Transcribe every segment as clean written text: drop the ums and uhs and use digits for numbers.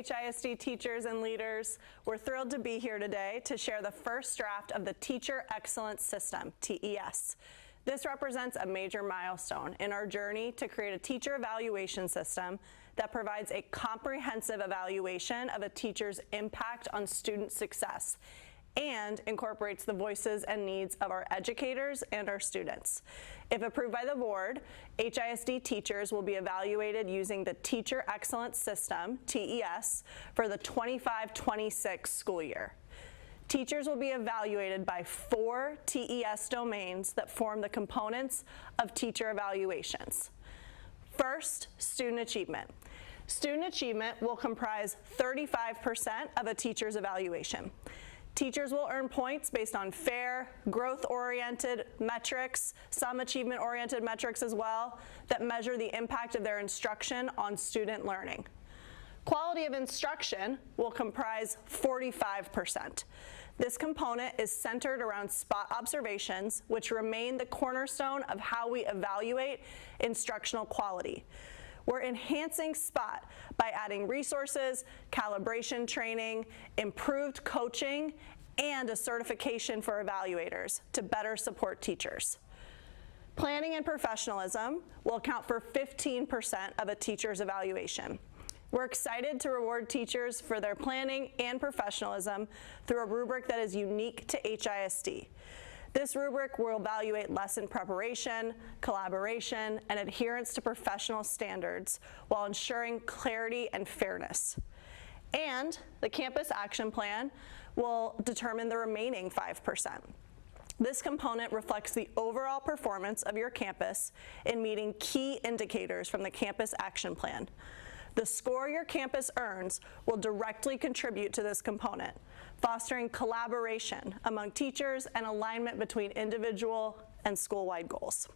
HISD teachers and leaders. We're thrilled to be here today to share the first draft of the Teacher Excellence System, TES. This represents a major milestone in our journey to create a teacher evaluation system that provides a comprehensive evaluation of a teacher's impact on student success and incorporates the voices and needs of our educators and our students. If approved by the board, HISD teachers will be evaluated using the Teacher Excellence System, TES, for the 25-26 school year. Teachers will be evaluated by 4 TES domains that form the components of teacher evaluations. First, student achievement. Student achievement will comprise 35% of a teacher's evaluation. Teachers will earn points based on fair, growth-oriented metrics, some achievement-oriented metrics as well, that measure the impact of their instruction on student learning. Quality of instruction will comprise 45%. This component is centered around spot observations, which remain the cornerstone of how we evaluate instructional quality. We're enhancing SPOT by adding resources, calibration training, improved coaching, and a certification for evaluators to better support teachers. Planning and professionalism will account for 15% of a teacher's evaluation. We're excited to reward teachers for their planning and professionalism through a rubric that is unique to HISD. This rubric will evaluate lesson preparation, collaboration, and adherence to professional standards while ensuring clarity and fairness. And the campus action plan will determine the remaining 5%. This component reflects the overall performance of your campus in meeting key indicators from the campus action plan. The score your campus earns will directly contribute to this component, fostering collaboration among teachers and alignment between individual and school-wide goals.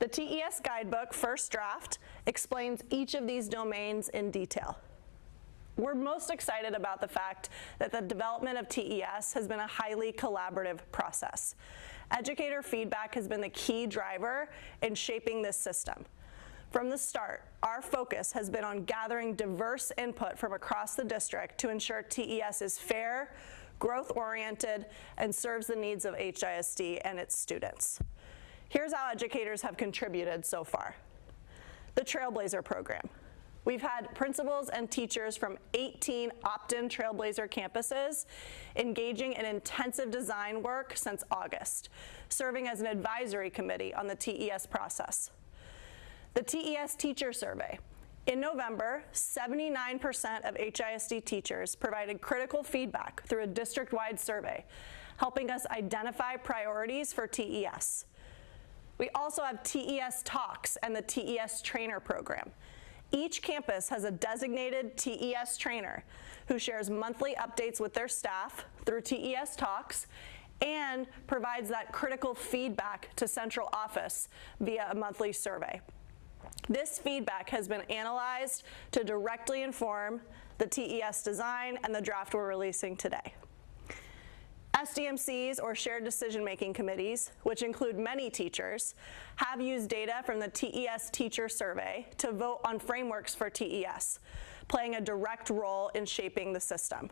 The TES Guidebook First Draft explains each of these domains in detail. We're most excited about the fact that the development of TES has been a highly collaborative process. Educator feedback has been the key driver in shaping this system. From the start, our focus has been on gathering diverse input from across the district to ensure TES is fair, growth-oriented, and serves the needs of HISD and its students. Here's how educators have contributed so far. The Trailblazer program. We've had principals and teachers from 18 opt-in Trailblazer campuses engaging in intensive design work since August, serving as an advisory committee on the TES process. The TES Teacher Survey. In November, 79% of HISD teachers provided critical feedback through a district-wide survey, helping us identify priorities for TES. We also have TES Talks and the TES Trainer program. Each campus has a designated TES trainer who shares monthly updates with their staff through TES Talks and provides that critical feedback to central office via a monthly survey. This feedback has been analyzed to directly inform the TES design and the draft we're releasing today. SDMCs, or shared decision-making committees, which include many teachers, have used data from the TES Teacher Survey to vote on frameworks for TES, playing a direct role in shaping the system.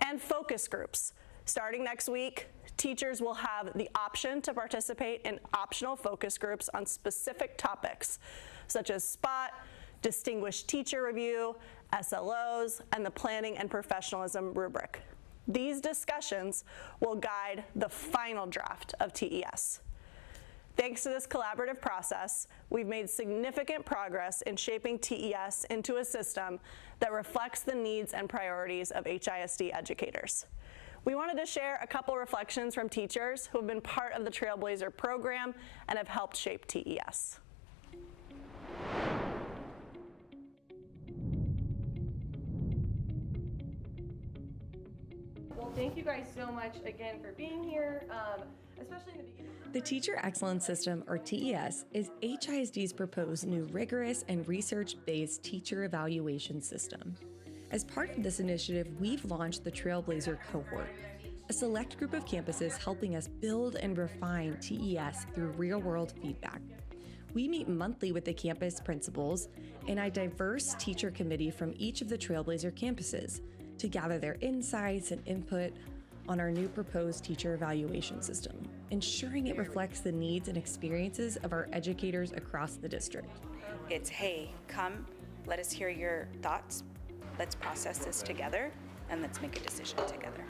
And focus groups. Starting next week, teachers will have the option to participate in optional focus groups on specific topics, such as SPOT, Distinguished Teacher Review, SLOs, and the Planning and Professionalism rubric. These discussions will guide the final draft of TES. Thanks to this collaborative process, we've made significant progress in shaping TES into a system that reflects the needs and priorities of HISD educators. We wanted to share a couple reflections from teachers who have been part of the Trailblazer program and have helped shape TES. Well, thank you guys so much again for being here, especially in the beginning. The Teacher Excellence System, or TES, is HISD's proposed new rigorous and research-based teacher evaluation system. As part of this initiative, we've launched the Trailblazer Cohort, a select group of campuses helping us build and refine TES through real-world feedback. We meet monthly with the campus principals and a diverse teacher committee from each of the Trailblazer campuses to gather their insights and input on our new proposed teacher evaluation system, ensuring it reflects the needs and experiences of our educators across the district. It's, hey, come, let us hear your thoughts, let's process this together, and let's make a decision together.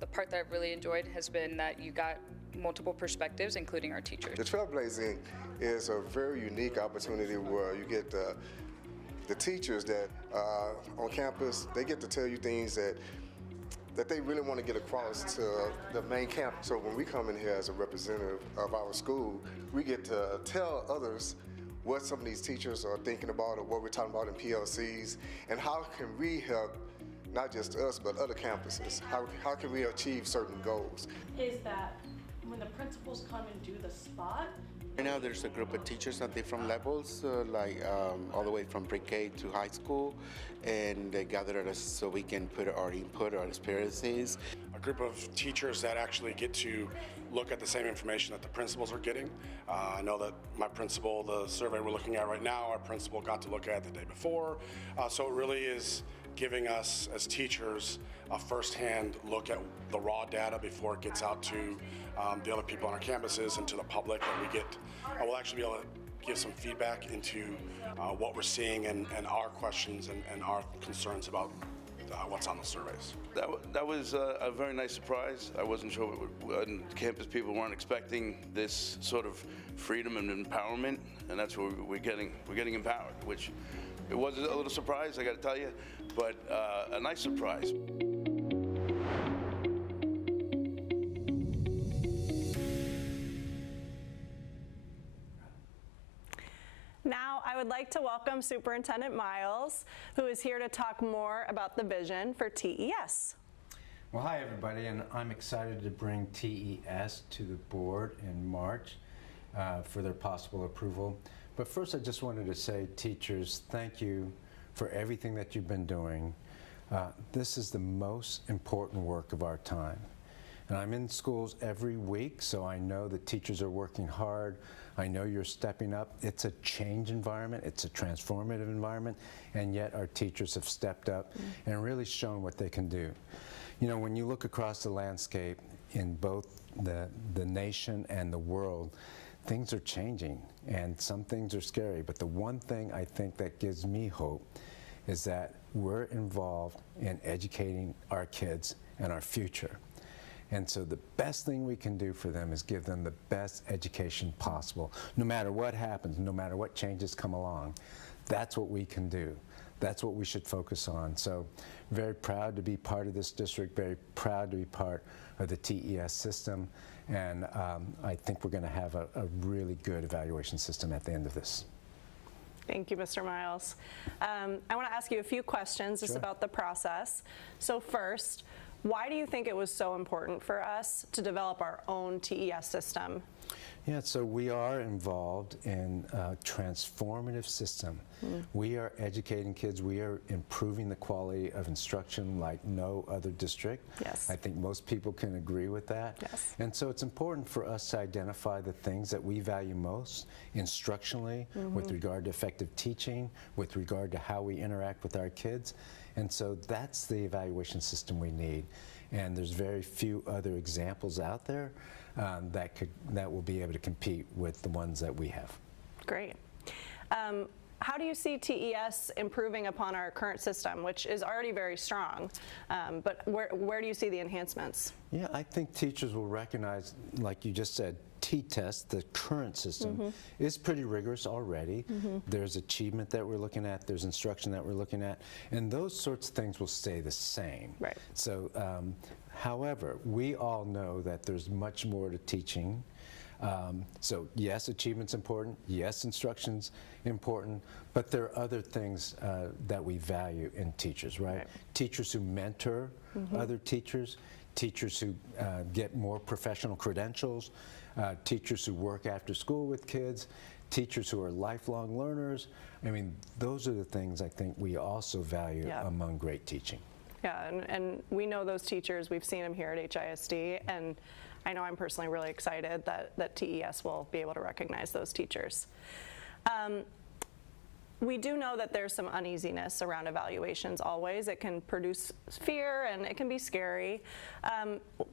The part that I've really enjoyed has been that you got multiple perspectives, including our teachers. The Trailblazing is a very unique opportunity where you get the teachers that on campus, they get to tell you things that they really want to get across to the main campus. So when we come in here as a representative of our school, we get to tell others what some of these teachers are thinking about or what we're talking about in PLCs, and how can we help not just us, but other campuses? How can we achieve certain goals? Is that when the principals come and do the spot? Right now there's a group of teachers at different levels, all the way from pre-K to high school, and they gather us so we can put our input, our experiences. A group of teachers that actually get to look at the same information that the principals are getting. I know that my principal, the survey we're looking at right now, our principal got to look at it the day before. So it really is giving us as teachers a firsthand look at the raw data before it gets out to the other people on our campuses and to the public, and we'll actually be able to give some feedback into what we're seeing and our questions and our concerns about what's on the surveys. That was a very nice surprise. I wasn't sure, and campus people weren't expecting this sort of freedom and empowerment, and that's what we're getting. We're getting empowered, which it was a little surprise, I got to tell you, but a nice surprise. Now, I would like to welcome Superintendent Miles, who is here to talk more about the vision for TES. Well, hi everybody, and I'm excited to bring TES to the board in March for their possible approval. But first, I just wanted to say, teachers, thank you for everything that you've been doing. This is the most important work of our time. And I'm in schools every week, so I know the teachers are working hard. I know you're stepping up. It's a change environment. It's a transformative environment, and yet our teachers have stepped up and really shown what they can do. You know, when you look across the landscape in both the nation and the world, things are changing, and some things are scary. But the one thing I think that gives me hope is that we're involved in educating our kids and our future. And so the best thing we can do for them is give them the best education possible. No matter what happens, no matter what changes come along, that's what we can do. That's what we should focus on. So very proud to be part of this district, very proud to be part of the TES system. And I think we're going to have a really good evaluation system at the end of this. Thank you, Mr. Miles. I want to ask you a few questions just about the process. So first, why do you think it was so important for us to develop our own TES system? Yeah, so we are involved in a transformative system. We are educating kids. We are improving the quality of instruction like no other district. Yes. I think most people can agree with that. Yes. And so it's important for us to identify the things that we value most instructionally with regard to effective teaching, with regard to how we interact with our kids. And so that's the evaluation system we need. And there's very few other examples out there that will be able to compete with the ones that we have. Great. How do you see TES improving upon our current system, which is already very strong, but where do you see the enhancements? Yeah, I think teachers will recognize, like you just said, T-test, the current system, is pretty rigorous already. There's achievement that we're looking at, there's instruction that we're looking at, and those sorts of things will stay the same. Right. So, however, we all know that there's much more to teaching. So yes, achievement's important, yes, instruction's important, but there are other things that we value in teachers, right? Teachers who mentor other teachers, teachers who get more professional credentials, teachers who work after school with kids, teachers who are lifelong learners. I mean, those are the things I think we also value among great teaching. Yeah, and we know those teachers. We've seen them here at HISD, and I know I'm personally really excited that TES will be able to recognize those teachers. We do know that there's some uneasiness around evaluations always. It can produce fear and it can be scary.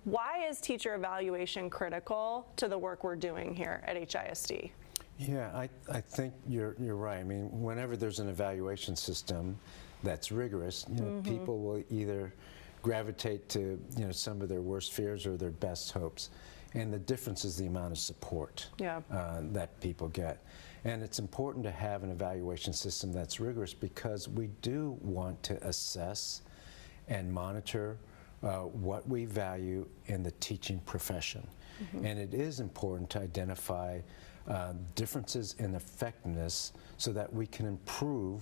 Why is teacher evaluation critical to the work we're doing here at HISD? Yeah, I think you're right. I mean, whenever there's an evaluation system that's rigorous, people will either gravitate to some of their worst fears or their best hopes. And the difference is the amount of support that people get. And it's important to have an evaluation system that's rigorous because we do want to assess and monitor what we value in the teaching profession. And it is important to identify differences in effectiveness so that we can improve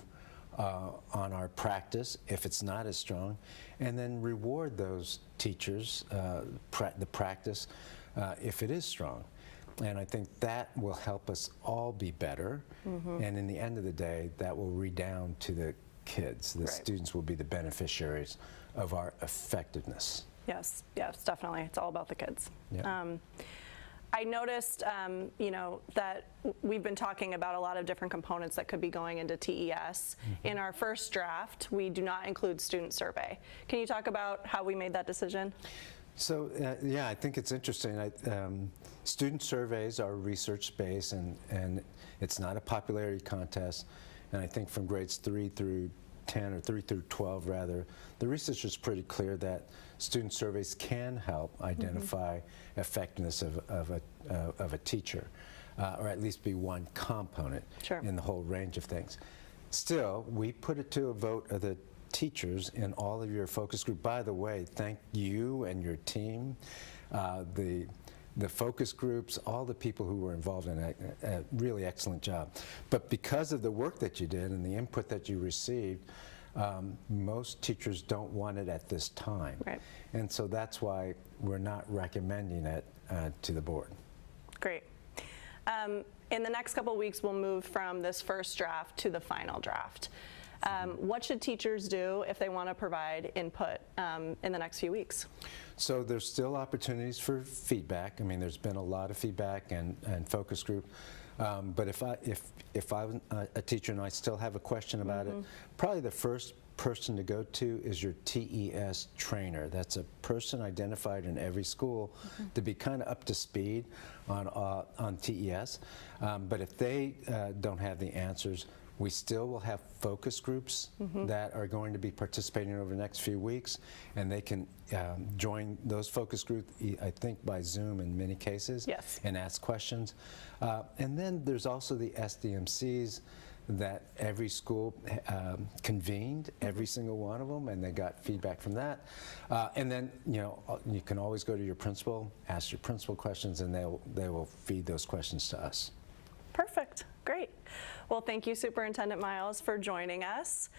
on our practice if it's not as strong, and then reward those teachers, the practice, if it is strong. And I think that will help us all be better. And in the end of the day, that will redound to the kids. The students will be the beneficiaries of our effectiveness. Yes, definitely. It's all about the kids. Yeah. I noticed, that we've been talking about a lot of different components that could be going into TES. In our first draft, we do not include student survey. Can you talk about how we made that decision? So, yeah, I think it's interesting. Student surveys are research-based, and it's not a popularity contest. And I think from grades 3 through 10, or 3 through 12 rather, the research is pretty clear that student surveys can help identify effectiveness of a teacher, or at least be one component in the whole range of things. Still, we put it to a vote of the teachers in all of your focus group. By the way, thank you and your team, the focus groups, all the people who were involved in a really excellent job. But because of the work that you did and the input that you received, most teachers don't want it at this time. And so that's why we're not recommending it to the board. Great. In the next couple weeks, we'll move from this first draft to the final draft. What should teachers do if they want to provide input in the next few weeks? So there's still opportunities for feedback. I mean, there's been a lot of feedback and focus group. But if I'm a teacher and I still have a question about it, probably the first person to go to is your TES trainer. That's a person identified in every school to be kind of up to speed on TES. But if they don't have the answers, we still will have focus groups that are going to be participating over the next few weeks, and they can join those focus groups, I think, by Zoom in many cases, and ask questions. And then there's also the SDMCs that every school convened, every single one of them, and they got feedback from that. And then, you can always go to your principal, ask your principal questions, and they will feed those questions to us. Perfect. Great. Well, thank you, Superintendent Miles, for joining us.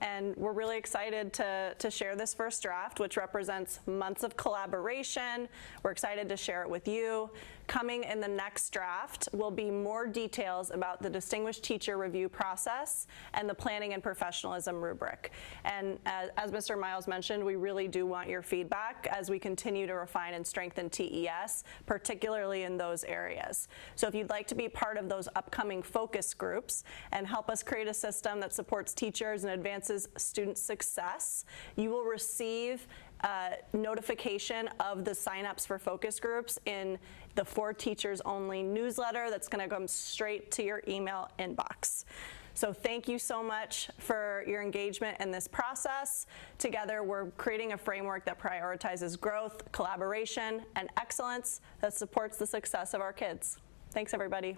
And we're really excited to share this first draft, which represents months of collaboration. We're excited to share it with you. Coming in the next draft will be more details about the Distinguished Teacher Review process and the Planning and Professionalism rubric. And as Mr. Miles mentioned, we really do want your feedback as we continue to refine and strengthen TES, particularly in those areas. So if you'd like to be part of those upcoming focus groups and help us create a system that supports teachers and advances student success, you will receive notification of the signups for focus groups in the For Teachers Only newsletter that's going to come straight to your email inbox. So thank you so much for your engagement in this process. Together, we're creating a framework that prioritizes growth, collaboration, and excellence that supports the success of our kids. Thanks, everybody.